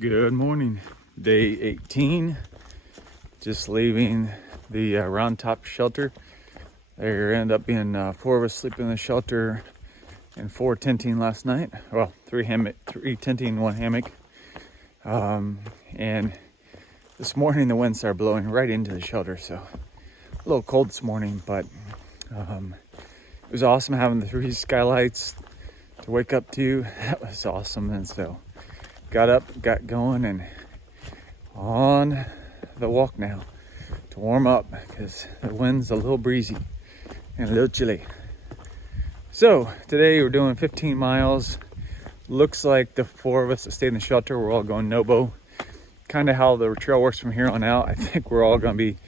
Good morning, day 18. Just leaving the round top shelter. There ended up being 4 of us sleeping in the shelter and 4 tenting last night. Well, 3 tenting, 1 hammock. And this morning the wind started blowing right into the shelter, so a little cold this morning, but it was awesome having the 3 skylights to wake up to. That was awesome. And so got up, got going, and on the walk now to warm up because the wind's a little breezy and a little chilly. So today we're doing 15 miles. Looks like the 4 of us that stayed in the shelter, we're all going Nobo. Kind of how the trail works from here on out. I think we're all going to be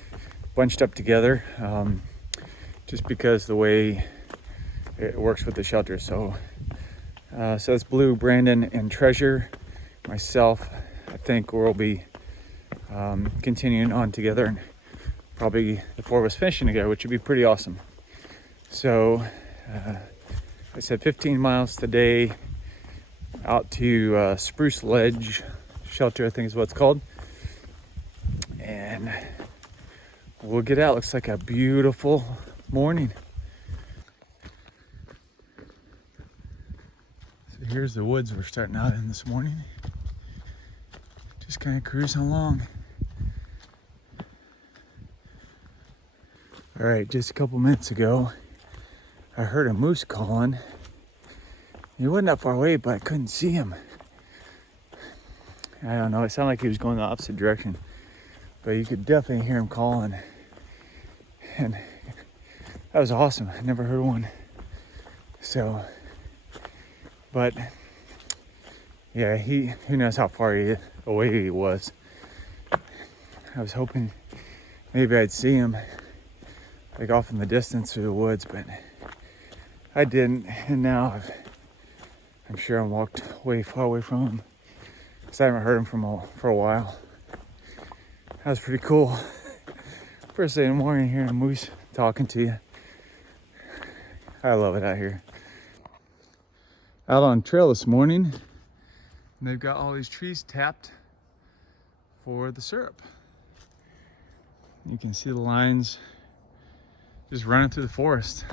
bunched up together, just because the way it works with the shelter. So it's Blue, Brandon, and Treasure. Myself, I think we'll be continuing on together, and probably the 4 of us finishing together, which would be pretty awesome. So I said 15 miles today out to Spruce Ledge Shelter, I think is what it's called, and we'll get out. Looks like a beautiful morning. So here's the woods we're starting out in this morning. Just kind of cruising along. All right, just a couple minutes ago, I heard a moose calling. He wasn't that far away, but I couldn't see him. I don't know, it sounded like he was going the opposite direction, but you could definitely hear him calling. And that was awesome. I never heard one. So, but yeah, who knows how far away he was. I was hoping maybe I'd see him like off in the distance through the woods, but I didn't. And now I'm sure I walked way far away from him because I haven't heard him for a while. That was pretty cool. First thing in the morning, hearing a moose talking to you. I love it out here. Out on trail this morning, and they've got all these trees tapped for the syrup. You can see the lines just running through the forest.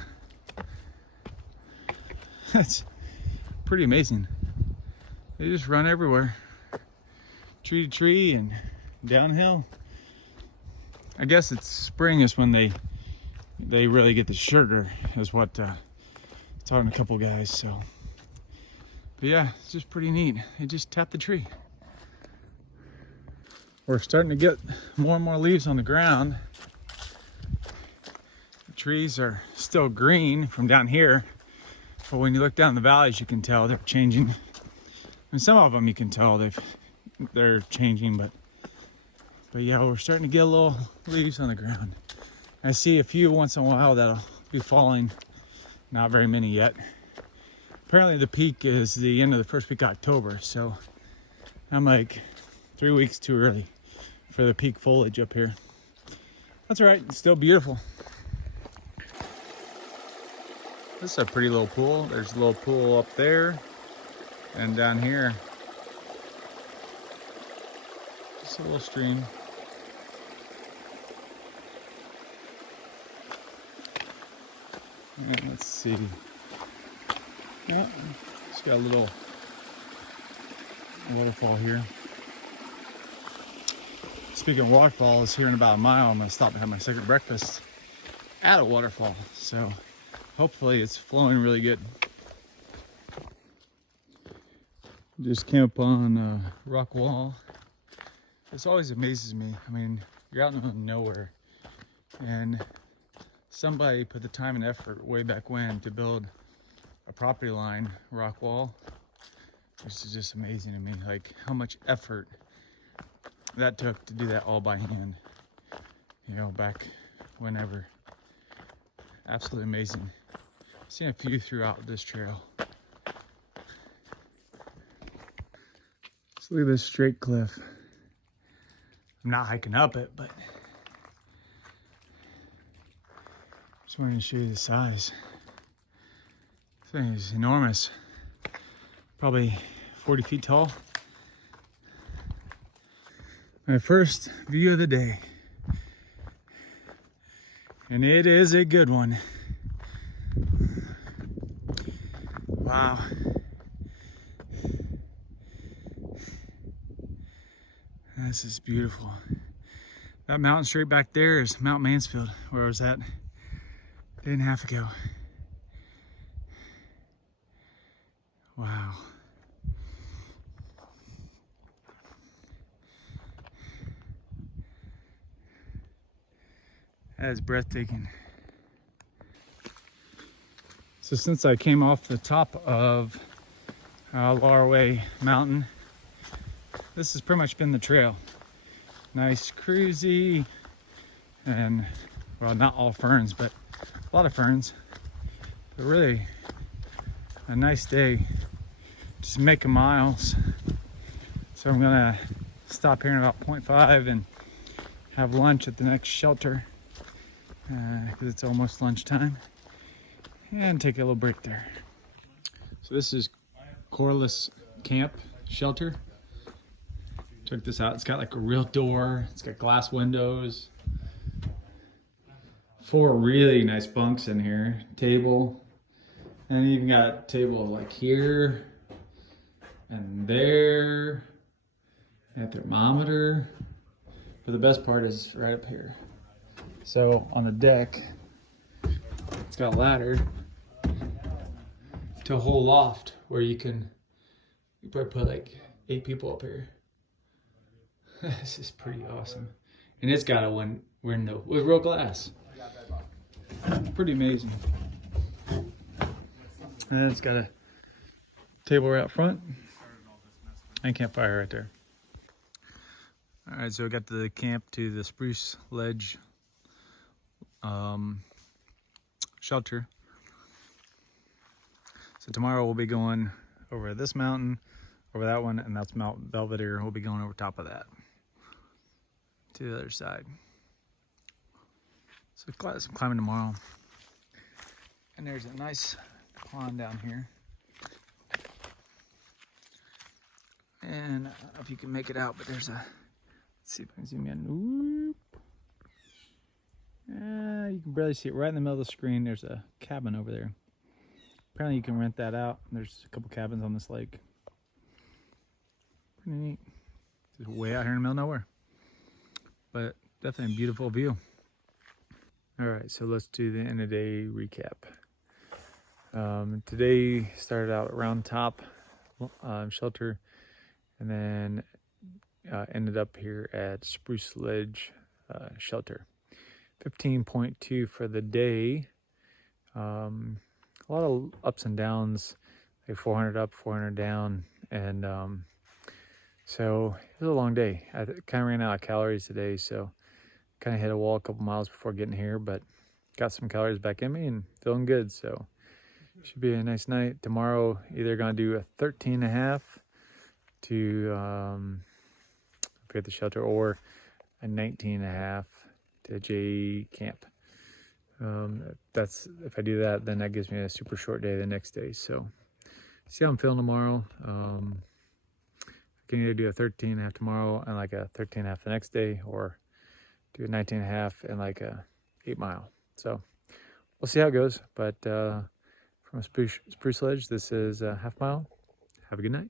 That's pretty amazing. They just run everywhere, tree to tree and downhill. I guess it's spring is when they really get the sugar, is what talking to a couple guys. So, but yeah, it's just pretty neat. They just tap the tree. We're starting to get more and more leaves on the ground. The trees are still green from down here, but when you look down the valleys, you can tell they're changing. And some of them you can tell they're changing, but yeah, we're starting to get a little leaves on the ground. I see a few once in a while that'll be falling. Not very many yet. Apparently the peak is the end of the first week of October, so I'm like 3 weeks too early for the peak foliage up here. That's all right, it's still beautiful. This is a pretty little pool. There's a little pool up there and down here. Just a little stream. And let's see. Yeah, it's got a little waterfall here. Speaking of waterfalls, here in about a mile, I'm gonna stop and have my second breakfast at a waterfall. So hopefully it's flowing really good. Just came upon a rock wall. This always amazes me. I mean, you're out in the middle of nowhere, and somebody put the time and effort way back when to build a property line rock wall, which is just amazing to me. Like how much effort that took to do that all by hand, you know, back whenever. Absolutely amazing. I've seen a few throughout this trail. Let's look at this straight cliff. I'm not hiking up it, but just wanted to show you the size. This thing is enormous. Probably 40 feet tall. My first view of the day. And it is a good one. Wow. This is beautiful. That mountain straight back there is Mount Mansfield, where I was at a day and a half ago. Wow. That is breathtaking. So since I came off the top of Laraway Mountain, this has pretty much been the trail. Nice cruisy, and well, not all ferns, but a lot of ferns. But really a nice day. Just making miles. So I'm gonna stop here in about 0.5 and have lunch at the next shelter because it's almost lunchtime, and take a little break there. So this is Corliss Camp Shelter. Check this out. It's got like a real door. It's got glass windows. 4 really nice bunks in here. Table. And you even got a table like here and there. And a thermometer. But the best part is right up here. So on the deck, it's got a ladder to a whole loft where you probably put like 8 people up here. This is pretty awesome. And it's got a window with real glass. Pretty amazing. And then it's got a table right out front and campfire right there. All right, so we got the camp to the Spruce Ledge shelter. So tomorrow we'll be going over this mountain, over that one, and that's Mount Belvedere. We'll be going over top of that to the other side. So some climbing tomorrow. And there's a nice pond down here. And I don't know if you can make it out, but there's a, let's see if I can zoom in. Whoop. You can barely see it. Right in the middle of the screen, there's a cabin over there. Apparently you can rent that out. There's a couple cabins on this lake. Pretty neat. Just way out here in the middle of nowhere. But definitely a beautiful view. All right, so let's do the end of day recap. Today started out at Round Top shelter, and then ended up here at Spruce Ledge shelter. 15.2 for the day. A lot of ups and downs, like 400 up, 400 down, and so it was a long day. I kind of ran out of calories today, so kind of hit a wall a couple miles before getting here, but got some calories back in me and feeling good. So should be a nice night. Tomorrow, either gonna do a 13.5 to forget the shelter, or a 19.5 to J camp. That's, if I do that, then that gives me a super short day the next day. So see how I'm feeling tomorrow. I can either do a 13.5 tomorrow and like a 13.5 the next day, or do a 19.5 and like a 8 mile. So we'll see how it goes. But from Spruce Ledge, this is a half mile. Have a good night.